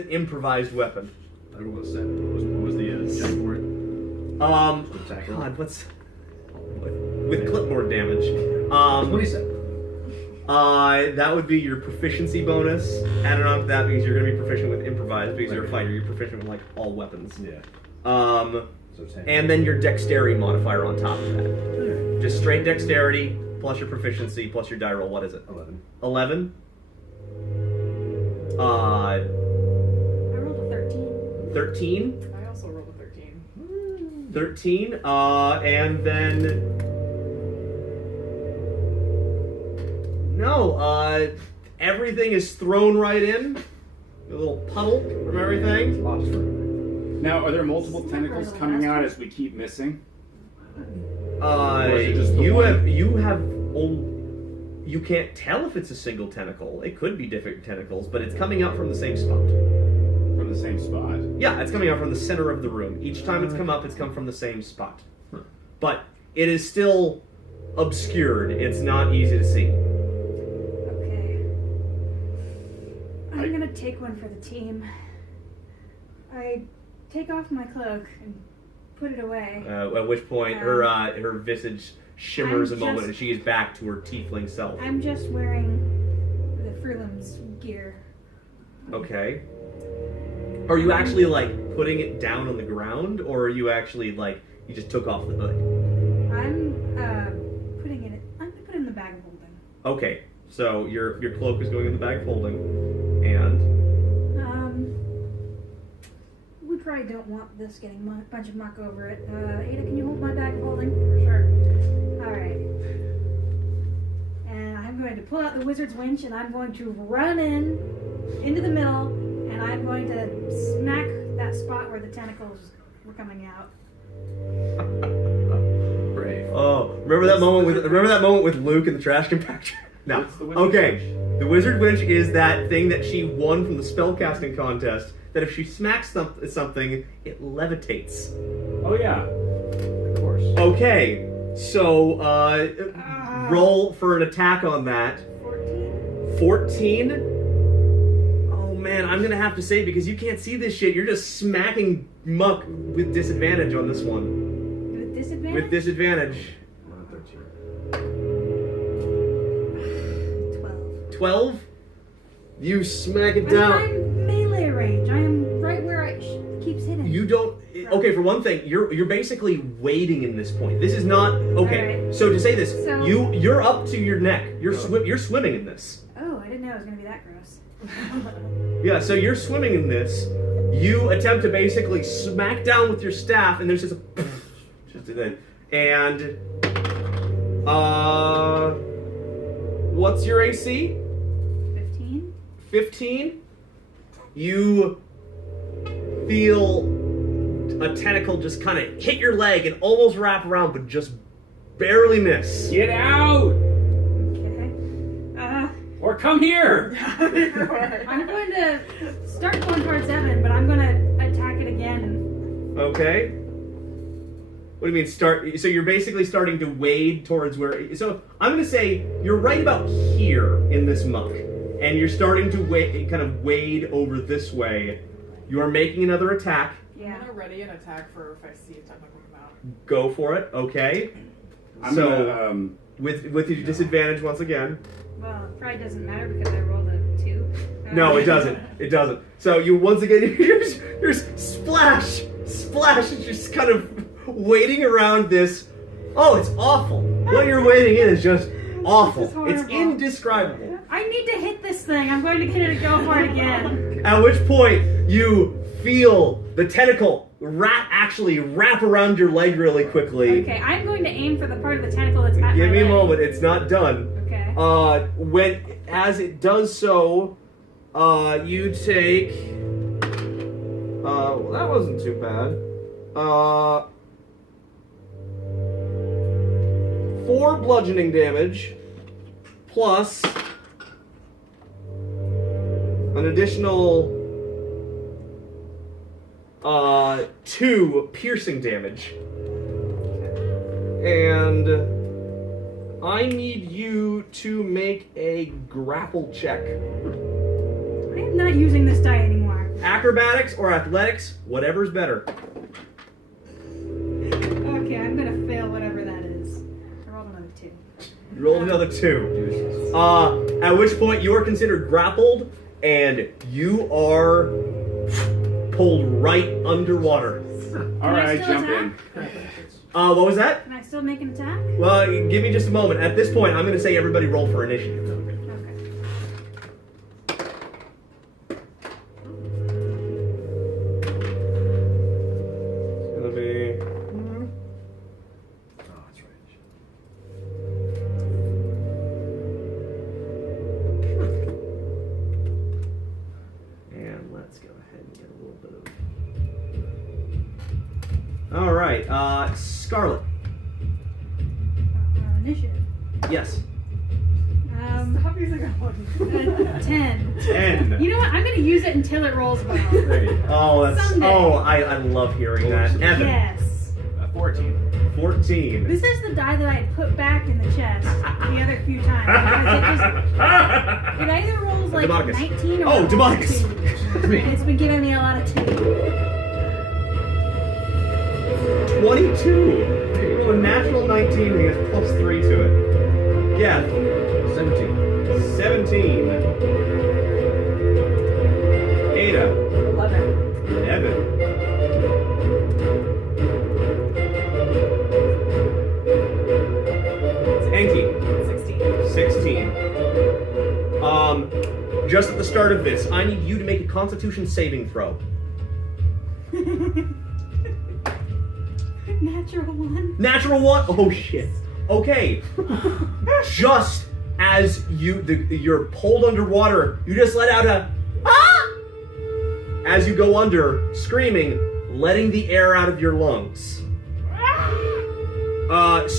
an improvised weapon. I don't know what was the check for it? God, what's with clipboard damage? 27. That would be your proficiency bonus. Added on to that because you're going to be proficient with improvised because you're a fighter. You're proficient with like all weapons. Yeah. So 10. And then your dexterity modifier on top of that. Just straight dexterity plus your proficiency plus your die roll. What is it? 11. 11. I rolled a 13. 13. I also rolled a 13. 13. And then. No, everything is thrown right in. A little puddle from everything. Lost forever. Now, are there multiple tentacles coming out as we keep missing? You can't tell if it's a single tentacle. It could be different tentacles, but it's coming out from the same spot. From the same spot? Yeah, it's coming out from the center of the room. Each time it's come up, it's come from the same spot. But it is still obscured. It's not easy to see. Okay. I'm gonna take one for the team. I take off my cloak and put it away. At which point, her visage shimmers a moment, and she is back to her tiefling self. I'm just wearing the Frulim's gear. Okay. Are you actually like putting it down on the ground, or are you actually like you just took off the hood? I'm putting it in the bag of holding. Okay, so your cloak is going in the bag of holding, and we probably don't want this getting a bunch of muck over it. Ada, can you hold my bag of holding? Sure. All right. And I'm going to pull out the wizard's winch, and I'm going to run into the middle, and I'm going to smack that spot where the tentacles were coming out. Brave. oh, remember that moment with Luke and the trash compactor? No. What's the wizard Okay. winch? The wizard winch is that thing that she won from the spellcasting contest. That if she smacks something, it levitates. Oh, yeah. Of course. Okay, so roll for an attack on that. 14? 14? Oh man, I'm gonna have to say, because you can't see this shit, you're just smacking muck with disadvantage on this one. With disadvantage? With disadvantage. 13. 12? You smack it I'm down. in melee range. I am right where it keeps hitting. You don't. Okay, for one thing, you're basically wading in this point. This is not okay. Alright. So to say this, So- you're up to your neck. You're swimming in this. Oh, I didn't know it was going to be that gross. Yeah, so you're swimming in this. You attempt to basically smack down with your staff, and there's just a and what's your AC? 15? 15. You feel a tentacle just kind of hit your leg and almost wrap around, but just barely miss. Get out! Okay. Or come here! I'm going to start going towards Evan, but I'm going to attack it again. Okay. What do you mean start? So you're basically starting to wade towards where. So I'm going to say you're right about here in this muck, and you're starting to kind of wade over this way. You are making another attack. Yeah. I'm gonna ready an attack for if I see a tentacle come out. Go for it. Okay. I'm So gonna, with your disadvantage once again. Well, it probably doesn't matter because I rolled a 2. No, it doesn't. It doesn't. So you once again, you're splash, and just kind of wading around this. Oh, it's awful. What you're wading in is just awful. This is horrible. It's indescribable. I need to hit this thing. I'm going to get it to go for it again. At which point you feel the tentacle actually wrap around your leg really quickly. Okay, I'm going to aim for the part of the tentacle that's at Give my me a leg. moment. It's not done. Okay. As it does so, you take. Well, that wasn't too bad. 4 bludgeoning damage, plus an additional 2 piercing damage. And I need you to make a grapple check. I am not using this die anymore. Acrobatics or athletics, whatever's better. Okay, I'm gonna fail whatever that is. I rolled another 2. You rolled another 2. At which point you are considered grappled and you are pulled right underwater. All right, still jump in. attack? What was that? Can I still make an attack? Well, give me just a moment. At this point, I'm going to say everybody roll for initiative. Okay. It's going to be... Oh, that's right. And let's go ahead and get a little bit of... All right, Scarlet. Initiative. Yes. Stop using a 1. 10. 10. You know what? I'm gonna use it until it rolls well. There you go. Oh, that's... Someday. Oh, I love hearing that. Evan. Yes. 14. 14. This is the die that I had put back in the chest the other few times. It either rolls like Demonicus. 19 or Oh, Demonicus. 2. And it's been giving me a lot of 2. 22. Roll a natural 19 and he has plus 3 to it. Yeah. 17. 17. Ada. 11. Evan. Enki. 16. 16. Just at the start of this, I need you to make a Constitution saving throw. Natural 1. Natural 1. Oh shit. Okay. Just as you're pulled underwater, you just let out a ah! As you go under, screaming, letting the air out of your lungs.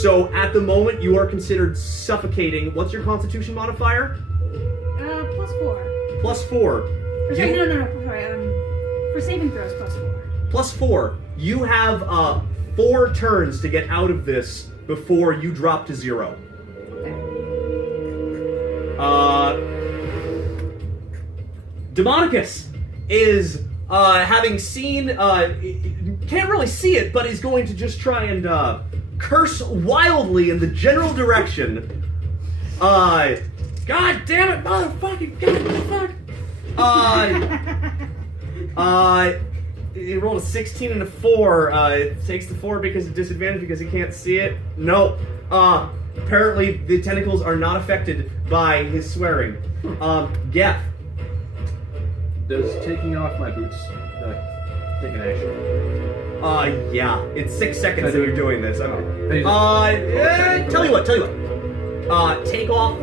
So at the moment you are considered suffocating. What's your Constitution modifier? Plus 4. Plus 4. Or sorry, no. Sorry, for saving throws, plus 4. Plus 4. You have 4 turns to get out of this before you drop to 0. Demonicus is having seen can't really see it, but is going to just try and curse wildly in the general direction. God damn it, motherfucking he rolled a 16 and a 4. It takes the 4 because of disadvantage because he can't see it. No. Apparently the tentacles are not affected by his swearing. Geth. Does taking off my boots take an action? Yeah. It's 6 seconds that you're doing this. Tell Tell you what. Take off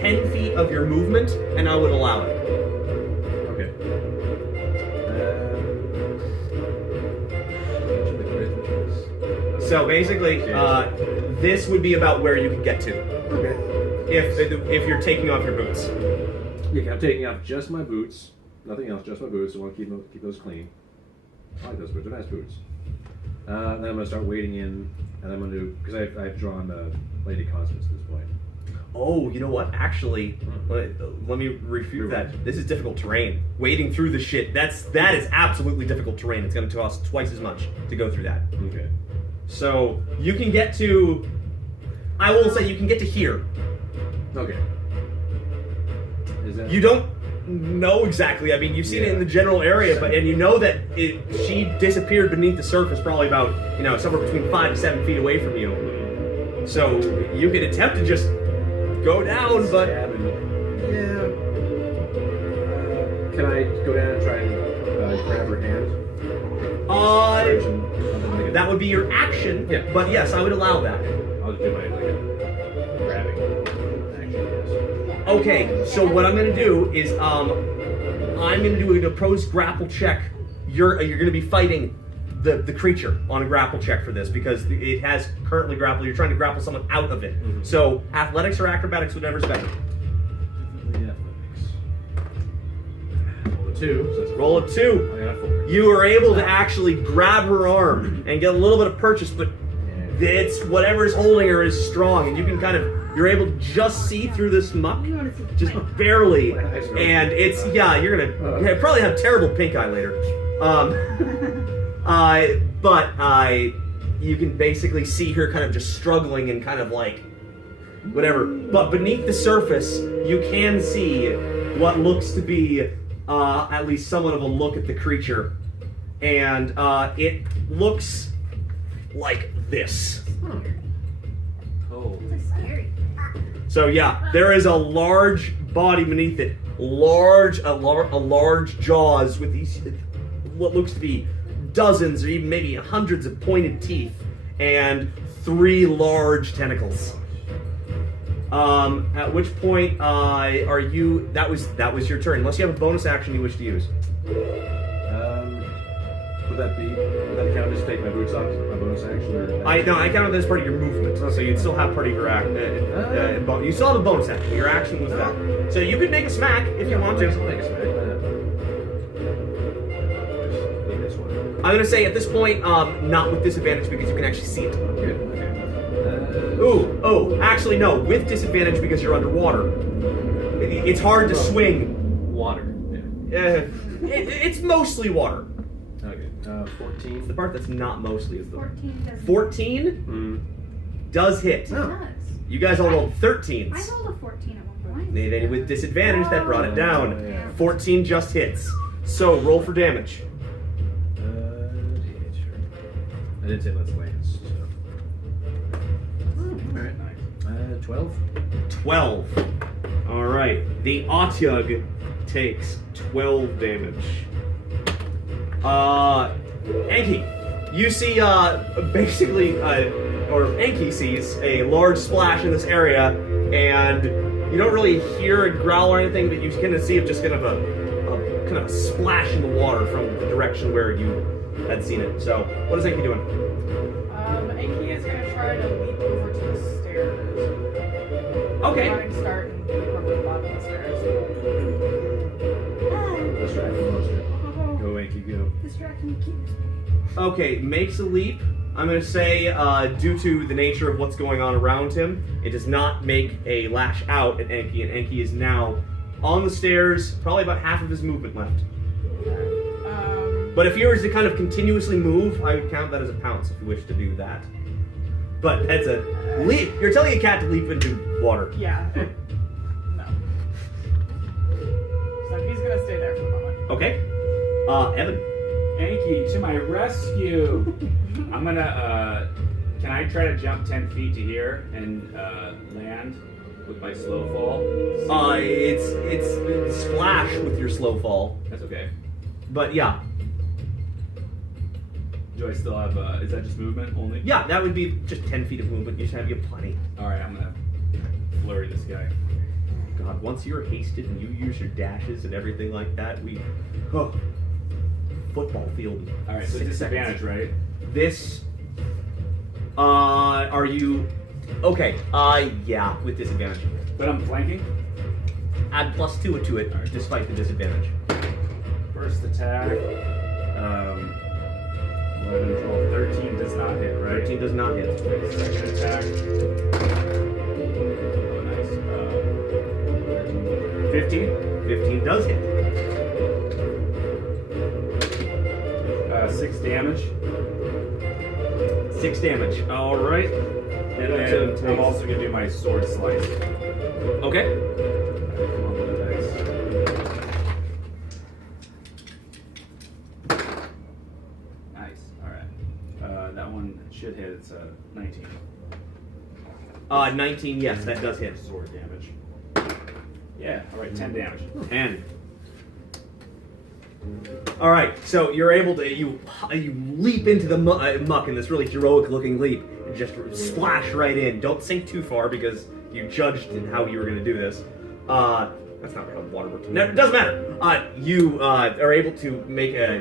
10 feet of your movement, and I would allow it. Okay. So basically, this would be about where you could get to. Okay. If you're taking off your boots. Yeah, I'm taking off just my boots. Nothing else, just my boots. I want to keep those clean. I like those boots. They're nice boots. Then I'm going to start wading in, and I'm going to, because I've drawn Lady Constance at this point. Oh, you know what? Actually, let me refute that. This is difficult terrain. Wading through the shit, that is absolutely difficult terrain. It's going to cost twice as much to go through that. Okay. So, you can get to... I will say you can get to here. Okay. Is that... You don't know exactly. I mean, you've seen it in the general area, and you know that she disappeared beneath the surface probably about, somewhere between 5 to 7 feet away from you. So, you could attempt to just go down, but... Yeah. Can I go down and try and grab her hand? That would be your action, Yeah. But yes, I would allow that. I'll just do my grabbing action, yes. Okay, so what I'm going to do is I'm going to do an opposed grapple check. You're going to be fighting the creature on a grapple check for this because it has currently grapple. You're trying to grapple someone out of it. Mm-hmm. So athletics or acrobatics, whatever's better. Athletics. Roll a 2. So that's Roll a 2. I got a 4. You are able to actually grab her arm and get a little bit of purchase, but it's whatever's holding her is strong, and you can kind of You're able to just see through this muck, You want to see the just fight. barely, My eyes are and open. it's you're gonna probably have terrible pink eye later. But you can basically see her kind of just struggling and kind of like whatever. But beneath the surface, you can see what looks to be at least somewhat of a look at the creature, and it looks like this. Oh. It's scary. So yeah, there is a large body beneath it, large jaws with these what looks to be dozens or even maybe hundreds of pointed teeth and 3 large tentacles. At which point are you? That was your turn. Unless you have a bonus action you wish to use. Would that count as take my boots off? My bonus action? Or I counted that as part of your movement, so you'd still have part of your act. You still have a bonus action. Your action was that. So you could make a smack if you want to. I'll make a smack. This one. I'm gonna say at this point, not with disadvantage because you can actually see it. Good. Okay. Oh, actually no, with disadvantage because you're underwater. It's hard to swing. Water. Yeah. It's mostly water. Okay. 14. The part that's not mostly is the 14 does. 14 does hit. It does. You guys all rolled I 13s. rolled a 14 at one point. Then with disadvantage, that brought it down. Oh, yeah. 14 just hits. So roll for damage. Yeah, sure. I didn't say let's lance, so. Alright. 12. 12. All right. The Otyug takes 12 damage. Enki, you see, basically, or Enki sees a large splash in this area, and you don't really hear a growl or anything, but you kind of see just kind of a splash in the water from the direction where you had seen it. So, what is Enki doing? Enki is going to try to leap over to the stairs. Okay. Running start and leap over to the bottom of the stairs. Distract the monster. Go, Enki, go. Distracting the cubes. Okay, makes a leap. I'm going to say, due to the nature of what's going on around him, it does not make a lash out at Enki, and Enki is now on the stairs, probably about half of his movement left. But if he was to kind of continuously move, I would count that as a pounce if you wish to do that. But that's a leap. You're telling a cat to leap into water. Yeah. No. So he's going to stay there for the moment. Okay. Evan. Enki, to my rescue! I'm gonna, can I try to jump 10 feet to here and land with my slow fall? It's splash with your slow fall. That's okay. But yeah. Do I still have, is that just movement only? Yeah, that would be just 10 feet of movement. You should have plenty. Alright, I'm gonna flurry this guy. God, once you're hasted and you use your dashes and everything like that, football field. Alright, so 6 disadvantage, seconds. right? This, are you, okay, yeah, with disadvantage. But I'm flanking. Add +2 to it, despite the disadvantage. First attack. 11, 12, 13 does not hit, right? 13 does not hit. Second attack. Oh, nice. 15. 15 does hit. 6 damage. 6 damage. All right. And then I'm also going to do my sword slice. Okay. Come on with the dice. Nice. Alright. That one should hit. It's 19. 19, yes, that does hit. Sword damage. Yeah, alright, 10 damage. 10. All right, so you're able to you leap into the muck in this really heroic-looking leap and just splash right in. Don't sink too far because you judged in how you were going to do this. That's not how water works. No, it doesn't matter. You are able to make a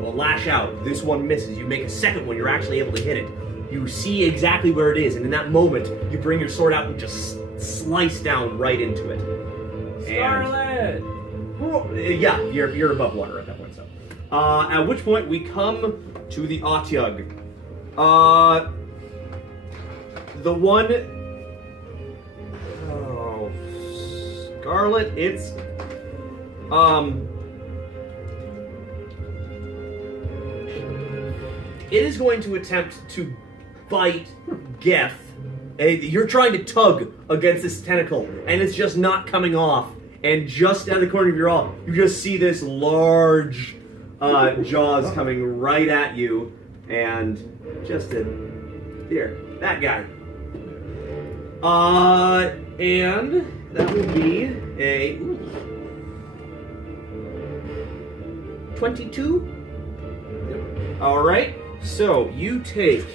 lash out. This one misses. You make a second one. You're actually able to hit it. You see exactly where it is, and in that moment, you bring your sword out and just slice down right into it. Scarlet! Yeah, you're above water at that point. So, at which point we come to the Otyug. The one Scarlet, it's it is going to attempt to bite Geth. You're trying to tug against this tentacle, and it's just not coming off. And just out of the corner of your eye, you just see this large jaws coming right at you, and here, that guy. And that will be a 22. Yep. All right. So you take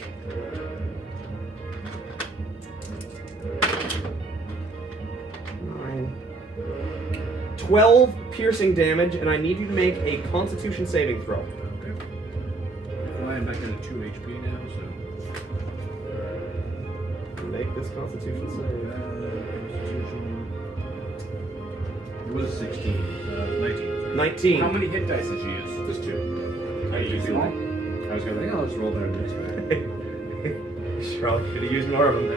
12 piercing damage, and I need you to make a Constitution saving throw. Okay. Well, I'm back down to 2 HP now, so. Make this Constitution save. Constitution. It was 16. 19. 19. How many hit dice did you use? Just 2. Are you using all? I was gonna think I'll just roll there next time. Probably should have used more of them.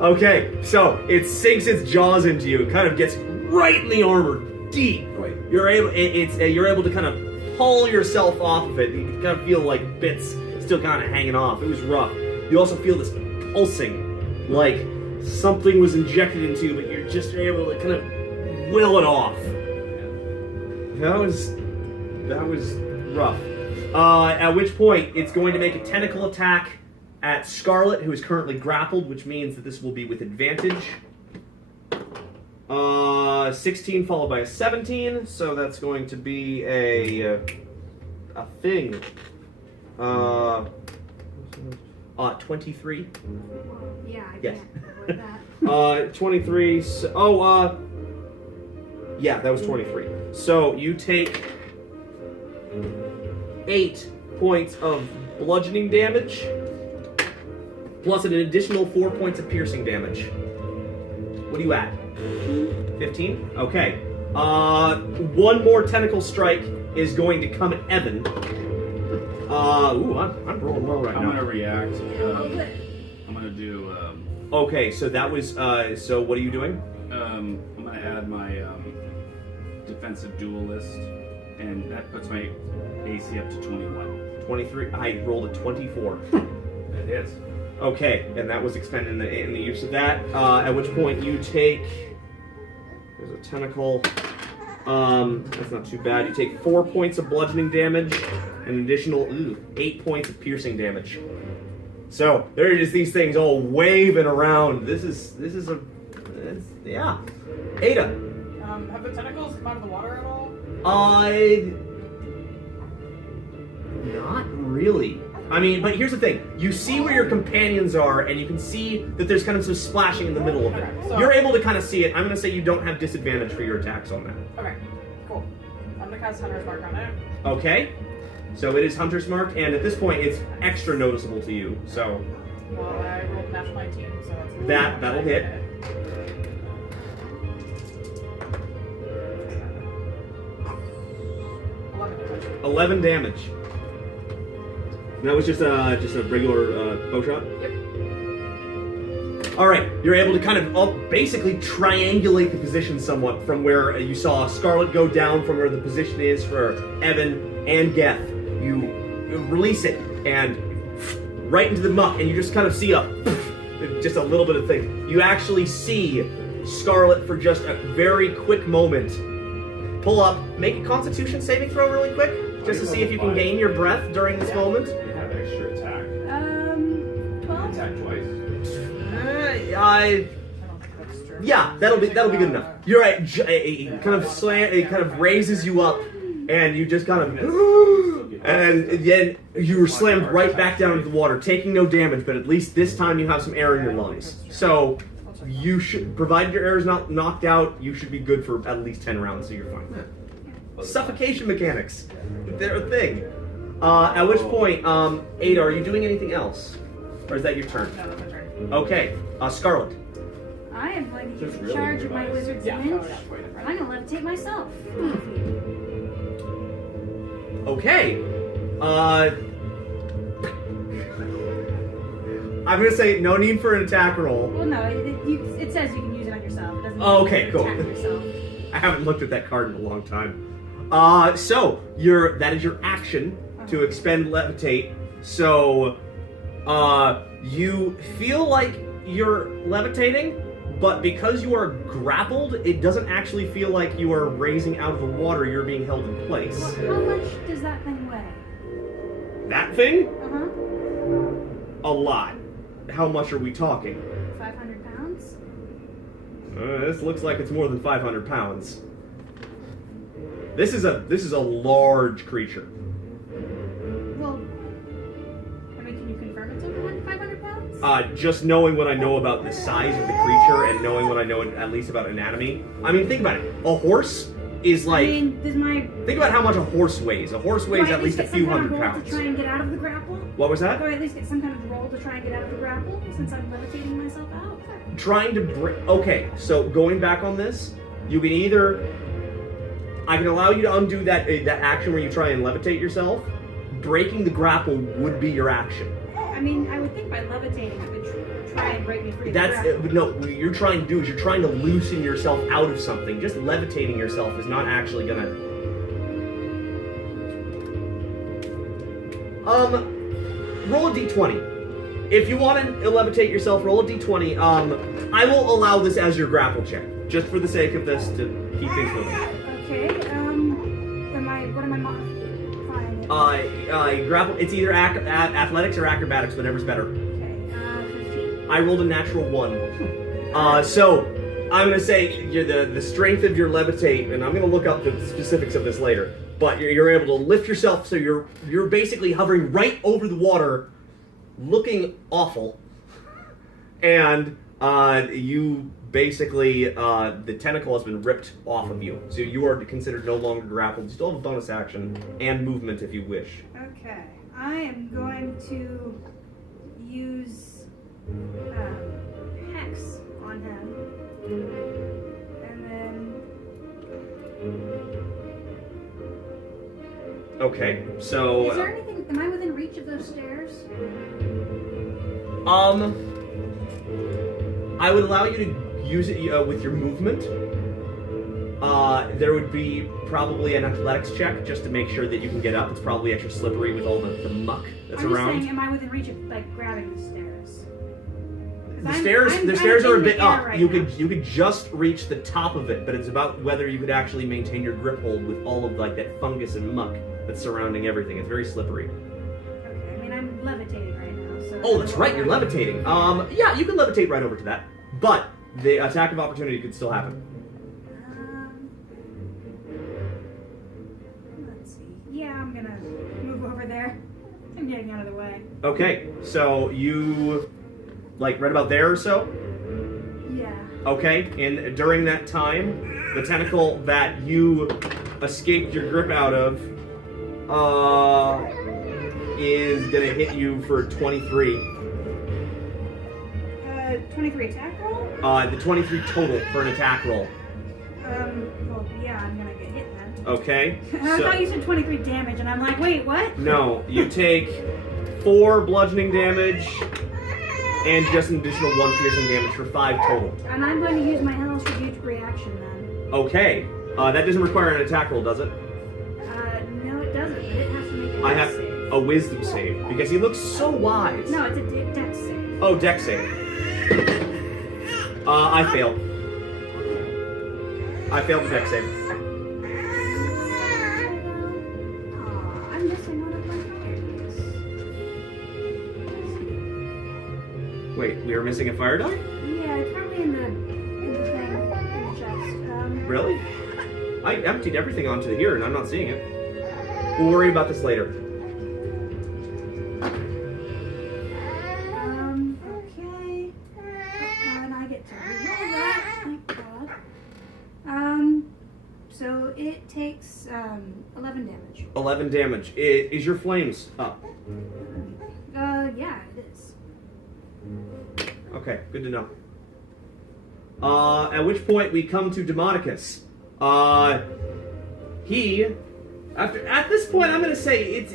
Okay, so it sinks its jaws into you. It kind of gets right in the armor, deep. Wait. You're able to kind of pull yourself off of it. You can kind of feel like bits still kind of hanging off. It was rough. You also feel this pulsing, like something was injected into you, but you're just able to kind of will it off. That was rough. At which point, it's going to make a tentacle attack at Scarlet, who is currently grappled, which means that this will be with advantage. 16 followed by a 17, so that's going to be a thing. 23. Yeah, I Yes. can't avoid that. 23. Yeah, that was 23. So you take 8 points of bludgeoning damage, plus an additional 4 points of piercing damage. What are you at? 15? Okay. One more tentacle strike is going to come at Evan. I'm rolling well right I'm now. gonna react. Oh, good. I'm gonna do. Okay, so that was. So what are you doing? I'm gonna add my defensive duelist, and that puts my AC up to 21. 23. I rolled a 24. That hits. Okay, and that was expended in the use of that. At which point you take. There's a tentacle. That's not too bad. You take 4 points of bludgeoning damage, and an additional 8 points of piercing damage. So there are just these things all waving around. This is yeah. Ada. Have the tentacles come out of the water at all? Not really. I mean, but here's the thing. You see where your companions are, and you can see that there's kind of some splashing in the middle of it. Okay, so- You're able to kind of see it. I'm going to say you don't have disadvantage for your attacks on that. Okay, cool. I'm gonna cast Hunter's Mark on it. Okay. So it is Hunter's Mark, and at this point, it's extra noticeable to you. So Well, I rolled a natural 19, so that's that'll hit. 11 damage. And that was just a regular bow shot. Yep. All right, you're able to kind of basically triangulate the position somewhat from where you saw Scarlet go down from where the position is for Evan and Geth. You release it and right into the muck, and you just kind of see just a little bit of thing. You actually see Scarlet for just a very quick moment pull up, make a Constitution saving throw really quick, just to see if you can gain your breath during this moment. You have extra attack. 12? Attack twice. I I don't think that's true. Yeah, that'll be good enough. You're right. It kind of raises you up, and you just kind of, and then you were slammed right back down into the water, taking no damage. But at least this time you have some air in your lungs. So you should, provided your air is not knocked out, you should be good for at least 10 rounds. So you're fine. Suffocation mechanics, they're a thing. At which point, Ada, are you doing anything else, or is that your turn? No, that's my turn. Okay, Scarlet. I am going to Just use really charge of my revised. wizard's Yeah, image, oh, yeah, quite different. and I'm going to levitate myself. Okay. I'm gonna say no need for an attack roll. Well, no, it says you can use it on yourself. It doesn't Oh, mean okay, you cool. can attack yourself. I haven't looked at that card in a long time. So that is your action to expend levitate. So, you feel like you're levitating, but because you are grappled, it doesn't actually feel like you are raising out of the water. You're being held in place. Well, how much does that thing weigh? That thing? Uh-huh. A lot. How much are we talking? 500 pounds? This looks like it's more than 500 pounds. This is a large creature. Well, I mean, can you confirm it's over 500 pounds? Just knowing what I know about the size of the creature and knowing what I know at least about anatomy. I mean, think about it. A horse is like... I mean, think about how much a horse weighs. A horse weighs at least a few hundred roll pounds. to try and get out of the grapple? What was that? Or at least get some kind of roll to try and get out of the grapple, since I'm levitating myself out? Trying to break... Okay, so going back on this, you can either... I can allow you to undo that action where you try and levitate yourself. Breaking the grapple would be your action. I mean, I would think by levitating it would try and break me free of the That's grapple. no. What you're trying to do is you're trying to loosen yourself out of something. Just levitating yourself is not actually gonna. Roll a d20. If you want to levitate yourself, roll a d20. I will allow this as your grapple check, just for the sake of this to keep things moving. Okay. What am I modifying it? Grapple. It's either athletics or acrobatics, whatever's better. Okay. 15. I rolled a natural 1. So I'm gonna say the strength of your levitate, and I'm gonna look up the specifics of this later. But you're able to lift yourself, so you're basically hovering right over the water, looking awful, and you basically the tentacle has been ripped off of you, so you are considered no longer grappled. You still have a bonus action and movement if you wish. Okay. I am going to use Hex on him. And then... Okay, so... Is there anything... Am I within reach of those stairs? I would allow you to use it with your movement. There would be probably an athletics check just to make sure that you can get up. It's probably extra slippery with all the muck that's I'm around. just saying, am I within reach of, like, grabbing the stairs? The stairs are a bit up. Right you now. could just reach the top of it, but it's about whether you could actually maintain your grip hold with all of like that fungus and muck that's surrounding everything. It's very slippery. Okay, I mean, I'm levitating right now, so... Oh, that's right, you're levitating. Yeah, you can levitate right over to that, but the attack of opportunity could still happen. Let's see. Yeah, I'm gonna move over there. I'm getting out of the way. Okay, so you, like, right about there or so? Yeah. Okay, and during that time, the tentacle that you escaped your grip out of is gonna hit you for 23. 23 attack roll? The 23 total for an attack roll. Well, yeah, I'm gonna get hit then. Okay. I thought you said 23 damage, and I'm like, wait, what? No, you take 4 bludgeoning damage and just an additional 1 piercing damage for 5 total. And I'm going to use my Hellish Rebuke reaction then. Okay. That doesn't require an attack roll, does it? No, it doesn't, but it has to make a I dex have save. a wisdom save because he looks so wise. No, it's a dex save. Oh, dex save. I failed. I failed the dex save. Aw, I'm missing one of my fires. Wait, we were missing a fire die? Yeah, it's probably in the thing, in the chest. Really? I emptied everything onto here and I'm not seeing it. We'll worry about this later. Okay. And I get to reroll that, thank God. So it takes 11 damage. 11 damage. Is your flames up? Yeah, it is. Okay, good to know. At which point we come to Demonicus. At this point, I'm going to say it's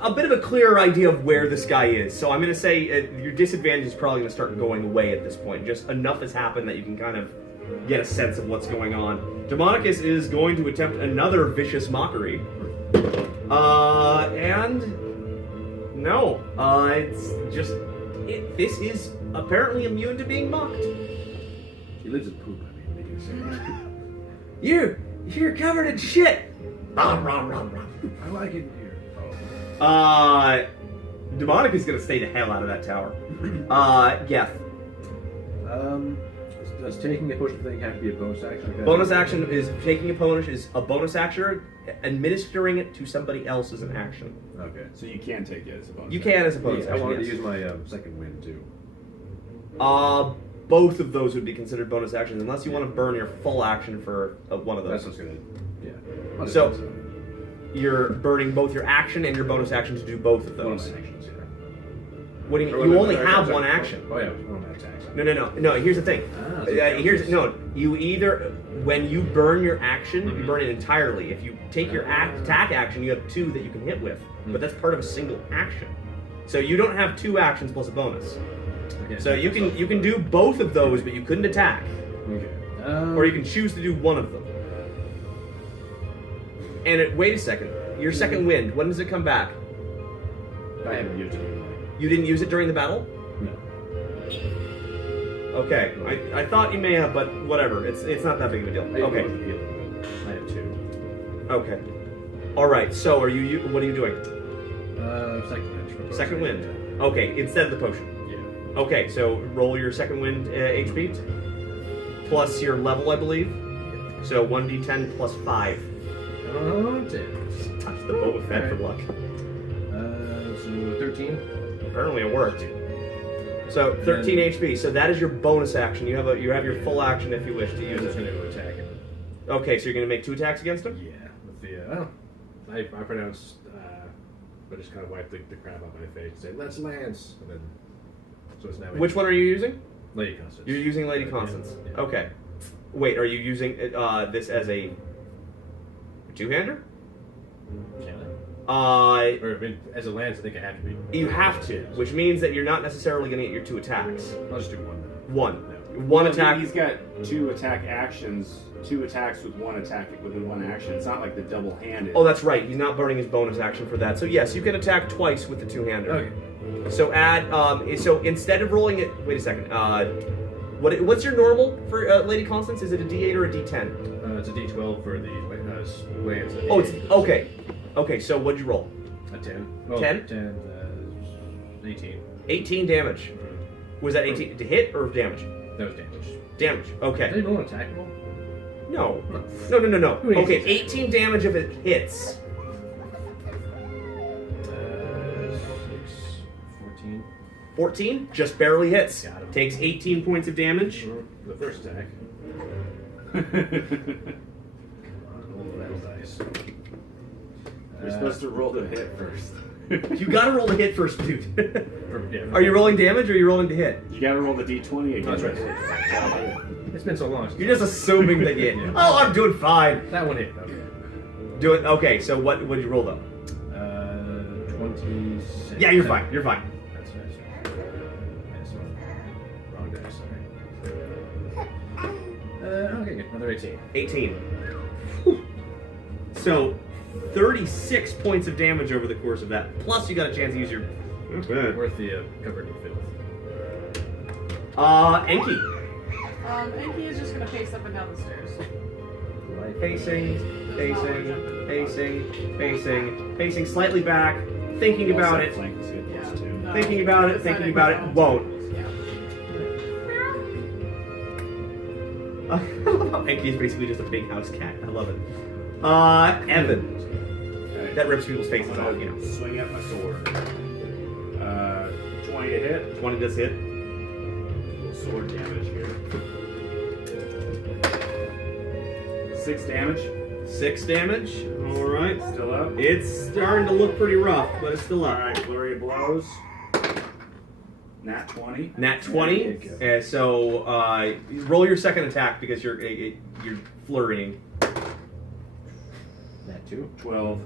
a bit of a clearer idea of where this guy is. So I'm going to say your disadvantage is probably going to start going away at this point. Just enough has happened that you can kind of get a sense of what's going on. Demonicus is going to attempt another vicious mockery. And no, it's just this is apparently immune to being mocked. He lives in poop. I mean, make it so. You're covered in shit. I like it here. Demonic is gonna stay the hell out of that tower. Geth. Does taking a potion thing have to be a bonus action? Like that? Bonus action is taking a potion is a bonus action. Administering it to somebody else is an action. Okay. So you can take it as a bonus. You can as a Yeah, bonus I action. wanted Yes. to use my second wind too. Both of those would be considered bonus actions unless you want to burn your full action for one of those. That's what's gonna. Yeah. So- You're burning both your action and your bonus action to do both of bonus those. actions. Yeah. What do you mean? Or You wait, only sorry, have sorry. one action. Oh yeah, one action. No. Here's the thing. So You either when you burn your action, you burn it entirely. If you take your attack action, you have 2 that you can hit with, but that's part of a single action. So you don't have 2 actions plus a bonus. Okay. So you can do both of those, but you couldn't attack, Okay. or you can choose to do one of them. And wait a second, your second wind. When does it come back? I haven't used it. You didn't use it during the battle? No. Okay, I thought you may have, but whatever. It's not that big of a deal. Okay. I have 2. Okay. All right. So are you? What are you doing? Second wind. Second wind. Okay, instead of the potion. Yeah. Okay, so roll your second wind HP plus your level, I believe. So 1d10 plus 5. Oh, 10. Just touch the Boba Fett for luck. So 13. Apparently it worked. So 13 HP. So that is your bonus action. You have your full action if you wish to use I'm just it. going to attack him. Okay, so you're going to make 2 attacks against him. Yeah. With the I pronounced, but just kind of wipe the crap out of my face. Say, "Let's lance," and then so it's now. Which one are you using? Lady Constance. You're using Lady Yeah, Constance. yeah. Okay. Wait, are you using this as a two-hander? Can I? Uh, Or as a lance, I think I have to be. You have to, which means that you're not necessarily going to get your 2 attacks. I'll just do one then. One Well, attack. He's got 2 attack actions, 2 attacks with 1 attack within 1 action. It's not like the double-handed. Oh, that's right. He's not burning his bonus action for that. So yes, you can attack twice with the 2-hander. Okay. So add. So instead of rolling it, wait a second. What's your normal for Lady Constance? Is it a D8 or a D10? It's a D12 for the lance. And Oh, it's okay. Okay, so what'd you roll? a 10. Oh, 10? 10. 18. 18 damage. Was that 18 to hit or damage? That was damage. Damage. Did Okay. they roll an attack roll? No. No. Who needs Okay, attack? 18 damage if it hits. 6, 14. 14 just barely hits. Got him. Takes 18 points of damage. The first attack. Roll the rattle dice. You're supposed to roll the hit first. You gotta roll the hit first, dude. Yeah, Are you rolling damage or are you rolling to hit? You gotta roll the d20 again. That's right. It's been so long. You're just assuming that you hit. Yeah. Oh, I'm doing fine. That one hit. Okay. Do it. Okay, so what did you roll though? 26. Yeah, you're fine. You're fine. That's nice. Yes, wrong dice, sorry. Okay, good. Another 18. 18. Whew. So 36 points of damage over the course of that. Plus, you got a chance to use your. Worth the covered in filth. Enki. Enki is just gonna pace up and down the stairs. Pacing slightly back, thinking about it, Flank is good, plus Yeah. 2. No, thinking about it, deciding thinking about it, on won't. Yeah. I love how Enki is basically just a big house cat. I love it. Evan. Okay. That rips people's faces I'm off, gonna you know. swing at my sword. 20 to hit. 20 does hit. Little sword damage here. 6 damage. 6 damage. Alright. Still up. It's starting to look pretty rough, but it's still up. Alright, flurry of blows. Nat 20. Nat 20. So roll your second attack because you're flurrying. That 2. 12.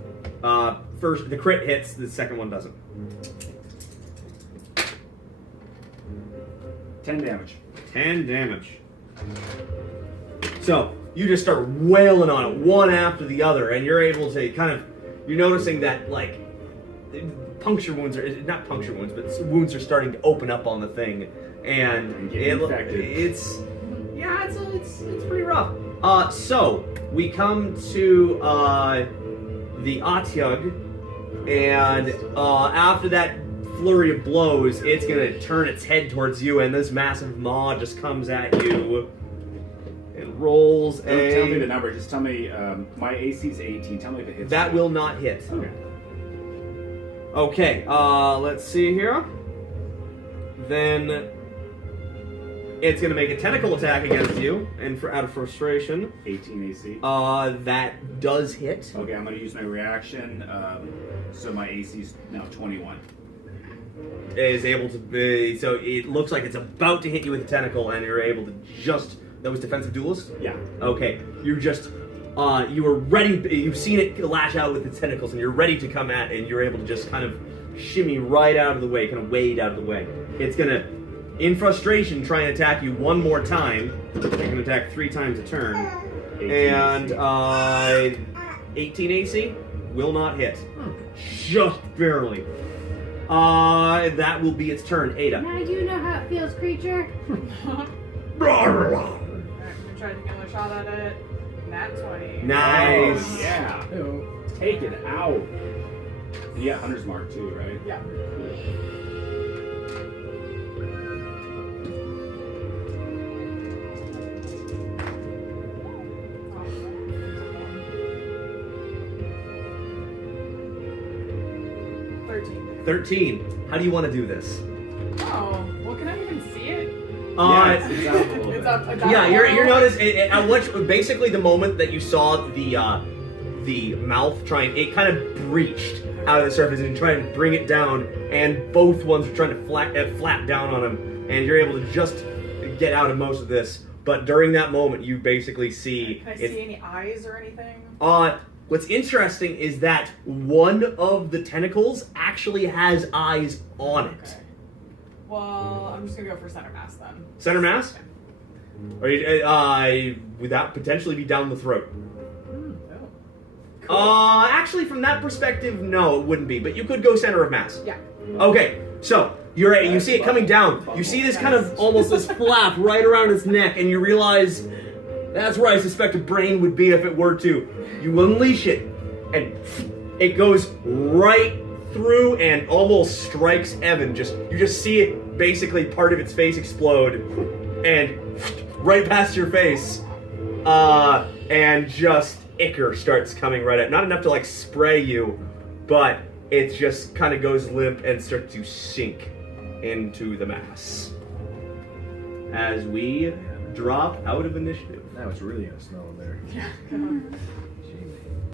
First, the crit hits. The second one doesn't. 10 damage. 10 damage. So you just start wailing on it one after the other, and you're able to you're noticing that like puncture wounds are not puncture wounds, but wounds are starting to open up on the thing, and get infected. it's pretty rough. So we come to the Atyug, and after that flurry of blows, it's gonna turn its head towards you, and this massive maw just comes at you. It rolls Don't tell me the number. Just tell me. My AC's 18. Tell me if it hits. That will not hit. Okay. Okay, let's see here. Then it's gonna make a tentacle attack against you, and out of frustration. 18 AC. That does hit. Okay, I'm gonna use my reaction. So my AC's now 21. Is able to be, so it looks like it's about to hit you with a tentacle, and you're able to just. That was defensive duelist? Yeah. Okay, you're just. You were ready. You've seen it lash out with its tentacles, and you're ready to come at it, and you're able to just kind of shimmy right out of the way, kind of wade out of the way. It's gonna, in frustration, try and attack you one more time. It's gonna attack 3 times a turn, 18 and AC. 18 AC will not hit, just barely. That will be its turn. Ada. Now you know how it feels, creature. Alright, I'm gonna try to take another shot at it. Nat 20. Nice. Oh, yeah. Take it out. Yeah, Hunter's Mark too, right? Yeah. Oh. 13. 13. How do you want to do this? Oh, well, can I even see it? Yeah, it's up a little It's bit. up. Yeah, you're notice at which basically the moment that you saw the mouth trying, it kind of breached out of the surface and trying to bring it down, and both ones are trying to flap down on him, and you're able to just get out of most of this. But during that moment, you basically see. Can I see any eyes or anything? What's interesting is that one of the tentacles actually has eyes on it. Okay. Well, I'm just gonna go for center mass then. Center mass? Yeah. Or you, would that potentially be down the throat? Oh. Actually, from that perspective, no, it wouldn't be. But you could go center of mass. Yeah. Okay, so you see it coming down. You see this kind of almost this flap right around its neck, and you realize that's where I suspect a brain would be if it were to. You unleash it, and it goes right through and almost strikes Evan. You just see it basically part of its face explode, and right past your face, and just ichor starts coming right at. Not enough to like spray you, but it just kind of goes limp and starts to sink into the mass. As we drop out of initiative. Now it's really gonna smell in there. Yeah.